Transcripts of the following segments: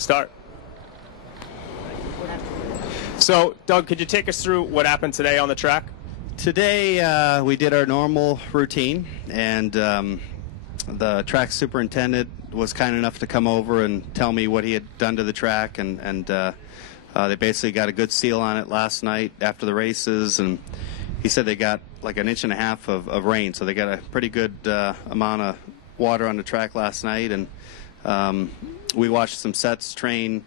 Start. So, Doug, could you take us through what happened today on the track? Today we did our normal routine, and the track superintendent was kind enough to come over and tell me what he had done to the track, and they basically got a good seal on it last night after the races, and he said they got like an inch and a half of rain, so they got a pretty good amount of water on the track last night, and we watched some sets train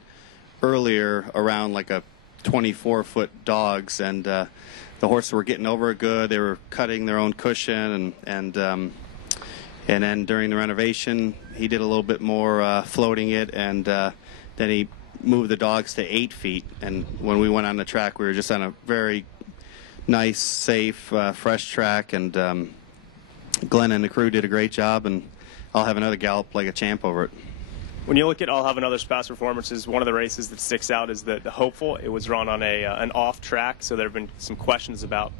earlier around like a 24-foot dogs, and the horses were getting over it good. They were cutting their own cushion, and then during the renovation, he did a little bit more floating it, and then he moved the dogs to 8 feet. And when we went on the track, we were just on a very nice, safe, fresh track, and Glenn and the crew did a great job, and I'll have another gallop like a champ over it. When you look at I'll have another's past performances, one of the races that sticks out is the Hopeful. It was run on an off track, so there have been some questions about,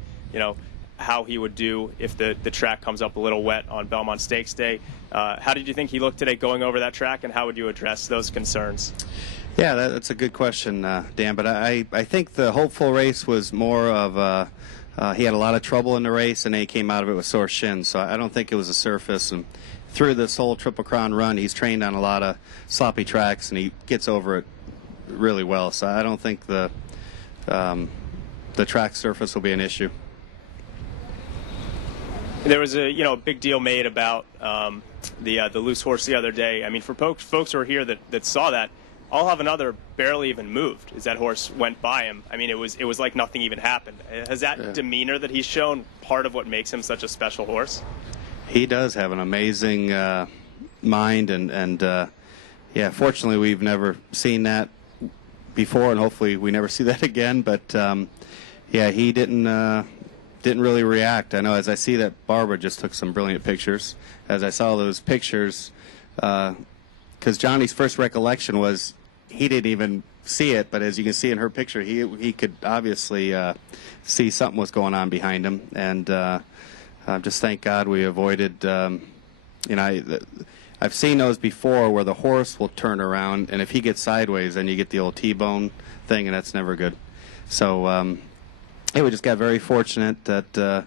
how he would do if the track comes up a little wet on Belmont Stakes Day. How did you think he looked today going over that track, and how would you address those concerns? Yeah, that's a good question, Dan. But I think the Hopeful race was more of he had a lot of trouble in the race, and then he came out of it with sore shins. So I don't think it was a surface. And through this whole Triple Crown run, he's trained on a lot of sloppy tracks, and he gets over it really well. So I don't think the track surface will be an issue. There was a big deal made about the loose horse the other day. I mean, for folks who are here that saw that, I'll have another barely even moved as that horse went by him. I mean, it was like nothing even happened. Has that demeanor that he's shown part of what makes him such a special horse? He does have an amazing mind, and fortunately we've never seen that before, and hopefully we never see that again. But he didn't really react. I know, as I see that Barbara just took some brilliant pictures. As I saw those pictures, because Johnny's first recollection was he didn't even see it, but as you can see in her picture, he could obviously see something was going on behind him, and just thank God we avoided. I've seen those before where the horse will turn around, and if he gets sideways, then you get the old T-bone thing, and that's never good. So we just got very fortunate that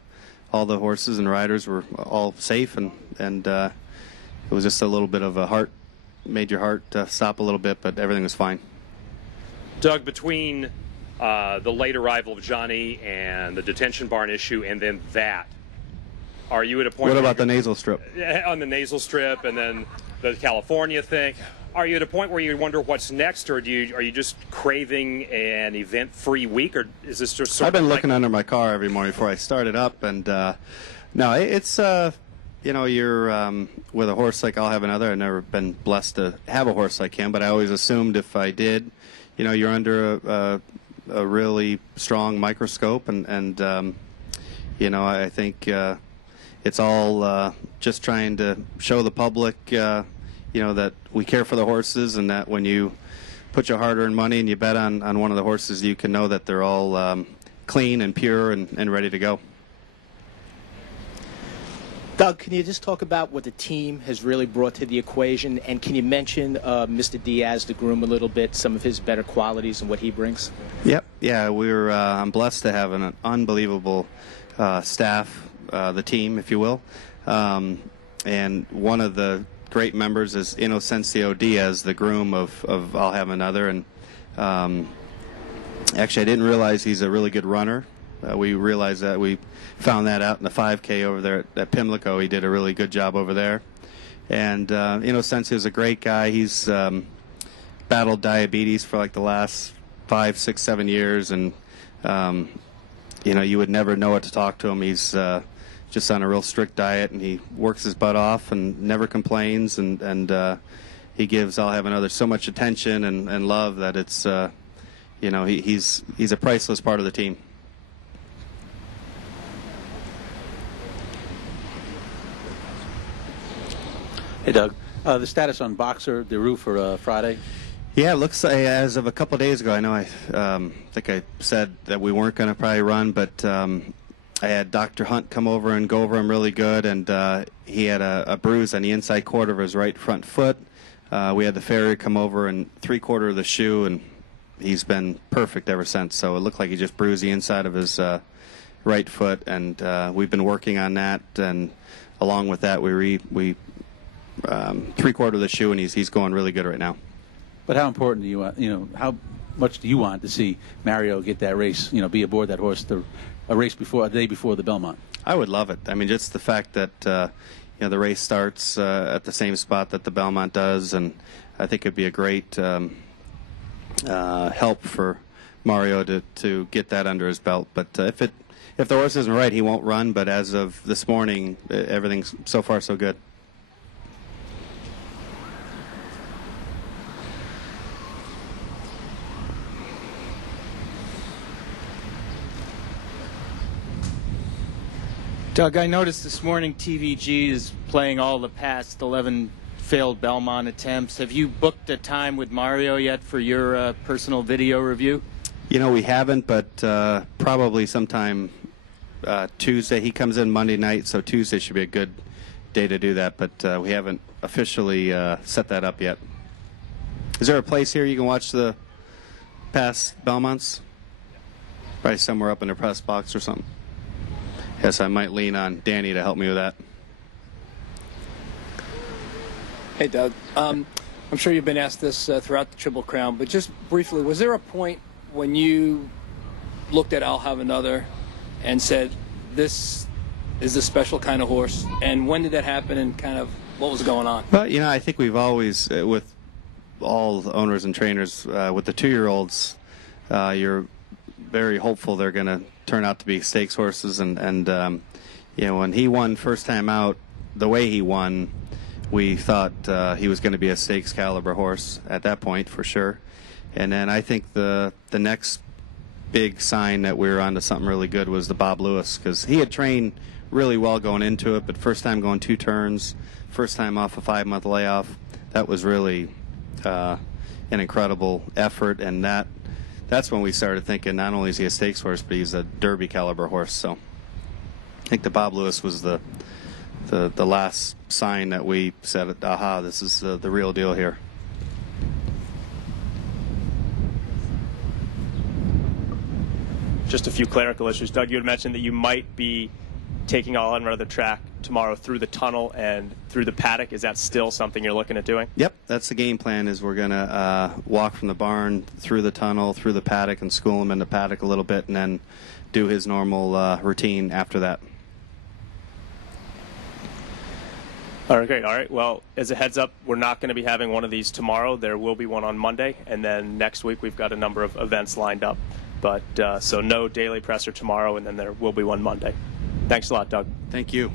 all the horses and riders were all safe, and it was just a little bit of a made your heart stop a little bit, but everything was fine. Doug, between the late arrival of Johnny and the detention barn issue, and then that, are you at a point? What about the nasal strip? On the nasal strip, and then the California thing. Are you at a point where you wonder what's next, or are you just craving an event-free week, or is this just sort I've been looking under my car every morning before I start it up, and no, it's you're with a horse like I'll have another. I've never been blessed to have a horse like him, but I always assumed if I did, you're under a really strong microscope, and I think it's all just trying to show the public, that we care for the horses, and that when you put your hard-earned money and you bet on one of the horses, you can know that they're all clean and pure and ready to go. Doug, can you just talk about what the team has really brought to the equation, and can you mention Mr. Diaz, the groom, a little bit, some of his better qualities and what he brings? Yep. Yeah, I'm blessed to have an unbelievable staff, the team, if you will, and one of the great members is Inocencio Diaz, the groom of I'll Have Another, and actually I didn't realize he's a really good runner. We realized that. We found that out in the 5K over there at Pimlico. He did a really good job over there. And Inocencio is a great guy. He's battled diabetes for like the last 5, 6, 7 years, and you would never know what to talk to him. He's just on a real strict diet, and he works his butt off and never complains, and he gives I'll Have Another so much attention and love that it's he's a priceless part of the team. Hey, Doug. The status on Boxer, the roof for Friday? Yeah, it looks like as of a couple of days ago, I know I think I said that we weren't going to probably run, but I had Dr. Hunt come over and go over him really good, and he had a bruise on the inside quarter of his right front foot. We had the farrier come over and 3/4 of the shoe, and he's been perfect ever since. So it looked like he just bruised the inside of his right foot, and we've been working on that. And along with that, we 3/4 of the shoe, and he's going really good right now. But how important do you want? How much do you want to see Mario get that race? Be aboard that horse a day before the Belmont. I would love it. I mean, just the fact that the race starts at the same spot that the Belmont does, and I think it'd be a great help for Mario to get that under his belt. But if the horse isn't right, he won't run. But as of this morning, everything's so far so good. Doug, I noticed this morning TVG is playing all the past 11 failed Belmont attempts. Have you booked a time with Mario yet for your personal video review? We haven't, but probably sometime Tuesday. He comes in Monday night, so Tuesday should be a good day to do that, but we haven't officially set that up yet. Is there a place here you can watch the past Belmonts? Probably somewhere up in the press box or something. Yes, I might lean on Danny to help me with that. Hey, Doug. I'm sure you've been asked this throughout the Triple Crown, but just briefly, was there a point when you looked at I'll Have Another and said, this is a special kind of horse? And when did that happen, and kind of what was going on? Well, I think we've always, with all owners and trainers, with the 2-year-olds, you're very hopeful they're going to turn out to be stakes horses, and when he won first time out, the way he won, we thought he was going to be a stakes caliber horse at that point for sure. And then I think the next big sign that we were onto something really good was the Bob Lewis, because he had trained really well going into it, but first time going 2 turns, first time off a 5-month layoff, that was really an incredible effort, and that's when we started thinking not only is he a stakes horse, but he's a Derby caliber horse. So I think the Bob Lewis was the last sign that we said, aha, this is the real deal here. Just a few clerical issues. Doug, you had mentioned that you might be taking All on Another track tomorrow through the tunnel and through the paddock. Is that still something you're looking at doing? Yep, that's the game plan. Is we're going to walk from the barn through the tunnel, through the paddock, and school him in the paddock a little bit, and then do his normal routine after that. All right, great. All right. Well, as a heads up, we're not going to be having one of these tomorrow. There will be one on Monday, and then next week we've got a number of events lined up. But so no daily presser tomorrow, and then there will be one Monday. Thanks a lot, Doug. Thank you.